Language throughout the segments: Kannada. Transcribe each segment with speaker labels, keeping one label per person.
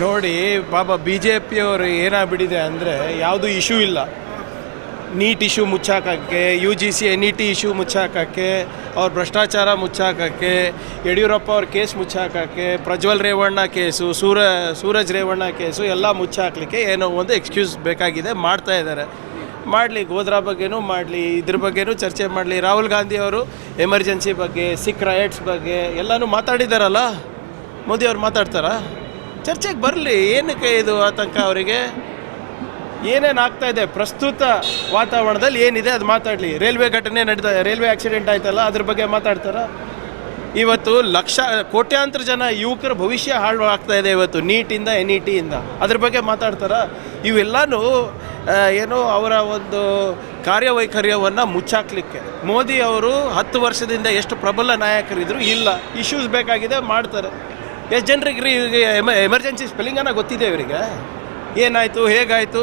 Speaker 1: ನೋಡಿ, ಪಾಪ ಬಿ ಜೆ ಪಿಯವರು ಏನಾಗ್ಬಿಟ್ಟಿದೆ ಅಂದರೆ ಯಾವುದು ಇಶ್ಯೂ ಇಲ್ಲ. NEET issue ಮುಚ್ಚಾಕಕ್ಕೆ U G C N E T issue ಮುಚ್ಚಾಕಕ್ಕೆ, ಅವ್ರ ಭ್ರಷ್ಟಾಚಾರ ಮುಚ್ಚಾಕಕ್ಕೆ, ಯಡಿಯೂರಪ್ಪ ಅವ್ರ ಕೇಸ್ ಮುಚ್ಚಾಕಕ್ಕೆ, ಪ್ರಜ್ವಲ್ ರೇವಣ್ಣ ಕೇಸು, ಸೂರ, ಸೂರಜ್ ರೇವಣ್ಣ ಕೇಸು ಎಲ್ಲ ಮುಚ್ಚಾಕ್ಲಿಕ್ಕೆ ಏನೋ ಒಂದು ಎಕ್ಸ್ಕ್ಯೂಸ್ ಬೇಕಾಗಿದೆ, ಮಾಡ್ತಾ ಇದ್ದಾರೆ. ಮಾಡಲಿ, ಗೋದ್ರಾ ಬಗ್ಗೆನೂ ಮಾಡಲಿ, ಇದ್ರ ಬಗ್ಗೆನೂ ಚರ್ಚೆ ಮಾಡಲಿ. ರಾಹುಲ್ ಗಾಂಧಿ ಅವರು ಎಮರ್ಜೆನ್ಸಿ ಬಗ್ಗೆ ಸಿಖ್ ರಯಟ್ಸ್ ಬಗ್ಗೆ ಎಲ್ಲನೂ ಮಾತಾಡಿದ್ದಾರಲ್ಲ ಮೋದಿ ಅವ್ರು ಮಾತಾಡ್ತಾರಾ? ಚರ್ಚೆಗೆ ಬರಲಿ, ಏನಕ್ಕೆ ಇದು ಆತಂಕ ಅವರಿಗೆ? ಏನೇನು ಆಗ್ತಾ ಇದೆ? ಪ್ರಸ್ತುತ ವಾತಾವರಣದಲ್ಲಿ ಏನಿದೆ ಅದು ಮಾತಾಡಲಿ. ರೈಲ್ವೆ ಘಟನೆ ನಡೆದ ರೈಲ್ವೆ ಆಕ್ಸಿಡೆಂಟ್ ಆಯ್ತಲ್ಲ, ಅದ್ರ ಬಗ್ಗೆ ಮಾತಾಡ್ತಾರ? ಇವತ್ತು ಲಕ್ಷ, ಕೋಟ್ಯಾಂತರ ಜನ ಯುವಕರ ಭವಿಷ್ಯ ಹಾಳು ಆಗ್ತಾ ಇದೆ ಇವತ್ತು, ನೀಟಿಂದ ಎನ್ ಇ ಟಿಯಿಂದ ಅದ್ರ ಬಗ್ಗೆ ಮಾತಾಡ್ತಾರ? ಇವೆಲ್ಲನೂ ಏನು ಅವರ ಒಂದು ಕಾರ್ಯವೈಖರ್ಯವನ್ನು ಮುಚ್ಚಾಕ್ಲಿಕ್ಕೆ. ಮೋದಿ ಅವರು ಹತ್ತು ವರ್ಷದಿಂದ ಎಷ್ಟು ಪ್ರಬಲ ನಾಯಕರಿದ್ರು, ಇಲ್ಲ. ಇಶ್ಯೂಸ್ ಬೇಕಾಗಿದೆ, ಮಾಡ್ತಾರೆ. ಎಷ್ಟು ಜನರಿಗೆ ರೀ ಎಮರ್ಜೆನ್ಸಿ ಸ್ಪೆಲ್ಲಿಂಗನ ಗೊತ್ತಿದೆ ಇವರಿಗೆ? ಏನಾಯಿತು, ಹೇಗಾಯಿತು?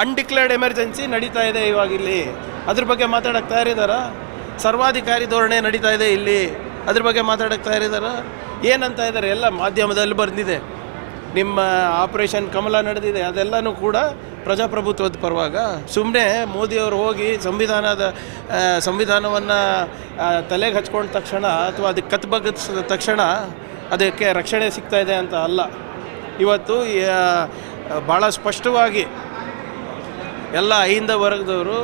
Speaker 1: ಅನ್ಡಿಕ್ಲೇರ್ಡ್ ಎಮರ್ಜೆನ್ಸಿ ನಡೀತಾ ಇದೆ ಇವಾಗ ಇಲ್ಲಿ. ಅದ್ರ ಬಗ್ಗೆ ಮಾತಾಡಕ್ಕೆ ತಯಾರಿದಾರ? ಸರ್ವಾಧಿಕಾರಿ ಧೋರಣೆ ನಡೀತಾ ಇದೆ ಇಲ್ಲಿ. ಅದ್ರ ಬಗ್ಗೆ ಮಾತಾಡಕ್ಕೆ ತಯಾರಿದಾರ? ಏನಂತ ಇದ್ದಾರೆ ಎಲ್ಲ ಮಾಧ್ಯಮದಲ್ಲಿ ಬಂದಿದೆ. ನಿಮ್ಮ ಆಪರೇಷನ್ ಕಮಲ ನಡೆದಿದೆ. ಅದೆಲ್ಲನೂ ಕೂಡ ಪ್ರಜಾಪ್ರಭುತ್ವದ ಪರವಾಗ. ಸುಮ್ಮನೆ ಮೋದಿಯವರು ಹೋಗಿ ಸಂವಿಧಾನದ ಸಂವಿಧಾನವನ್ನು ತಲೆಗೆ ಹಚ್ಕೊಂಡ ತಕ್ಷಣ ಅಥವಾ ಅದಕ್ಕೆ ಕತ್ ತಕ್ಷಣ ಅದಕ್ಕೆ ರಕ್ಷಣೆ ಸಿಗ್ತಾ ಇದೆ ಅಂತ ಅಲ್ಲ. ಇವತ್ತು ಭಾಳ ಸ್ಪಷ್ಟವಾಗಿ ಎಲ್ಲ ಐಂದ ವರ್ಗದವರು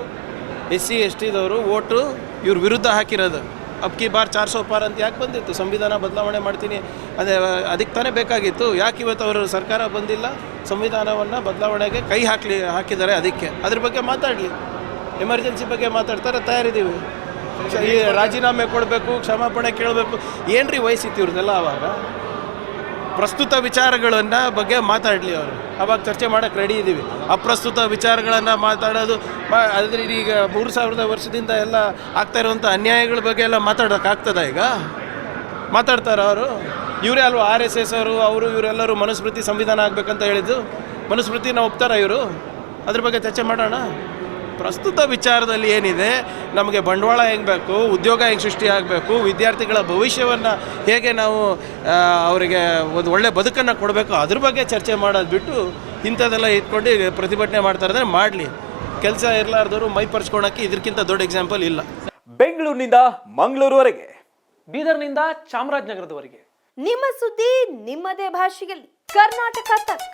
Speaker 1: ಎಸ್ ಸಿ ಎಸ್ ಟಿದವರು ಓಟು ಇವ್ರ ವಿರುದ್ಧ ಹಾಕಿರೋದು. ಅಬ್ಕಿ ಬಾರ್ ಚಾರ್ ಸೋ ಪಾರ್ ಅಂತ ಯಾಕೆ ಬಂದಿತ್ತು? ಸಂವಿಧಾನ ಬದಲಾವಣೆ ಮಾಡ್ತೀನಿ. ಅದೇ, ಅದಕ್ಕೆ ತಾನೇ ಬೇಕಾಗಿತ್ತು. ಯಾಕೆ ಇವತ್ತು ಅವರು ಸರ್ಕಾರ ಬಂದಿಲ್ಲ? ಸಂವಿಧಾನವನ್ನು ಬದಲಾವಣೆಗೆ ಕೈ ಹಾಕಲಿ, ಹಾಕಿದ್ದಾರೆ ಅದಕ್ಕೆ. ಅದ್ರ ಬಗ್ಗೆ ಮಾತಾಡಲಿ. ಎಮರ್ಜೆನ್ಸಿ ಬಗ್ಗೆ ಮಾತಾಡ್ತಾರೆ, ತಯಾರಿದ್ದೀವಿ. ಈ ರಾಜೀನಾಮೆ ಕೊಡಬೇಕು, ಕ್ಷಮಾಪಣೆ ಕೇಳಬೇಕು. ಏನ್ರಿ ವಯಸ್ಸಿತ್ತು ಇವ್ರದ್ದೆಲ್ಲ ಅವಾಗ? ಪ್ರಸ್ತುತ ವಿಚಾರಗಳನ್ನು ಬಗ್ಗೆ ಮಾತಾಡಲಿ ಅವರು. ಅವಾಗ ಚರ್ಚೆ ಮಾಡೋಕ್ಕೆ ರೆಡಿ ಇದ್ದೀವಿ ಅಪ್ರಸ್ತುತ ವಿಚಾರಗಳನ್ನು ಮಾತಾಡೋದು ಅದ್ರ ಈಗ ಮೂರು ಸಾವಿರದ ವರ್ಷದಿಂದ ಎಲ್ಲ ಆಗ್ತಾ ಇರುವಂಥ ಅನ್ಯಾಯಗಳ ಬಗ್ಗೆ ಎಲ್ಲ ಮಾತಾಡೋಕ್ಕಾಗ್ತದ ಈಗ? ಮಾತಾಡ್ತಾರ ಅವರು? ಇವರೇ ಅಲ್ವಾ ಆರ್ ಎಸ್ ಎಸ್ ಅವರು ಅವರು, ಇವರೆಲ್ಲರೂ ಮನುಸ್ಮೃತಿ ಸಂವಿಧಾನ ಆಗ್ಬೇಕಂತ ಹೇಳಿದ್ದು? ಮನುಸ್ಮೃತಿನ ಒಪ್ತಾರ ಇವರು? ಅದ್ರ ಬಗ್ಗೆ ಚರ್ಚೆ ಮಾಡೋಣ. ಪ್ರಸ್ತುತ ವಿಚಾರದಲ್ಲಿ ಏನಿದೆ? ನಮಗೆ ಬಂಡವಾಳ ಹೆಂಗೆ ಬೇಕು? ಉದ್ಯೋಗ ಹೆಂಗೆ ಸೃಷ್ಟಿ ಆಗಬೇಕು? ವಿದ್ಯಾರ್ಥಿಗಳ ಭವಿಷ್ಯವನ್ನು ಹೇಗೆ ನಾವು ಅವರಿಗೆ ಒಂದು ಒಳ್ಳೆ ಬದುಕನ್ನು ಕೊಡಬೇಕು? ಅದ್ರ ಬಗ್ಗೆ ಚರ್ಚೆ ಮಾಡೋದು ಬಿಟ್ಟು ಇಂಥದ್ದೆಲ್ಲ ಇಟ್ಕೊಂಡು ಪ್ರತಿಭಟನೆ ಮಾಡ್ತಾರೆ ಅಂದರೆ ಮಾಡಲಿ. ಕೆಲಸ ಇರಲಾರ್ದವರು ಮೈ ಪರ್ಸ್ಕೊಳಕ್ಕೆ ಇದಕ್ಕಿಂತ ದೊಡ್ಡ ಎಕ್ಸಾಂಪಲ್ ಇಲ್ಲ.
Speaker 2: ಬೆಂಗಳೂರಿನಿಂದ ಮಂಗಳೂರುವರೆಗೆ.
Speaker 3: ಬೀದರ್ನಿಂದ ಚಾಮರಾಜನಗರದವರೆಗೆ.
Speaker 4: ನಿಮ್ಮ ಸುದ್ದಿ ನಿಮ್ಮದೇ ಭಾಷೆಯಲ್ಲಿ. ಕರ್ನಾಟಕ ತಕ್.